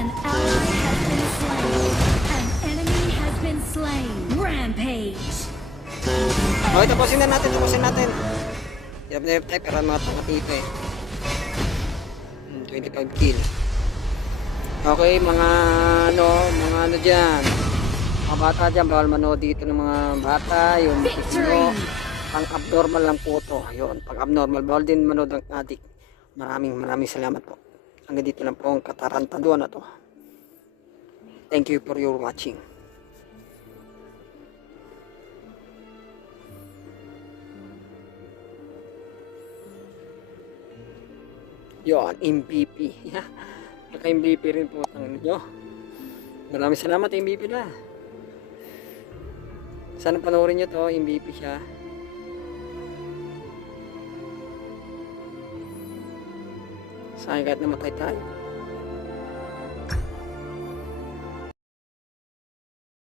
An ally has been slain. An enemy has been slain. Rampage. Okay, tapusin natin. Hirap na hirap tayo, pero mga tanga-tito eh. 25 kill. Okay, mga ano dyan. Mga bata dyan, bawal manood dito ng mga bata. Yung Victory! pang abnormal lang po to. Yun, pang abnormal. Bawal din manood ng adik. Maraming salamat po. Hanggang dito lang po ang katarantaduan na to. Thank you for your watching. Yun, MVP. Naka-MVP rin po ang nyo. Maraming salamat, MVP na. Sana panoorin nyo to, MVP siya. Sayang kahit namatay tayo.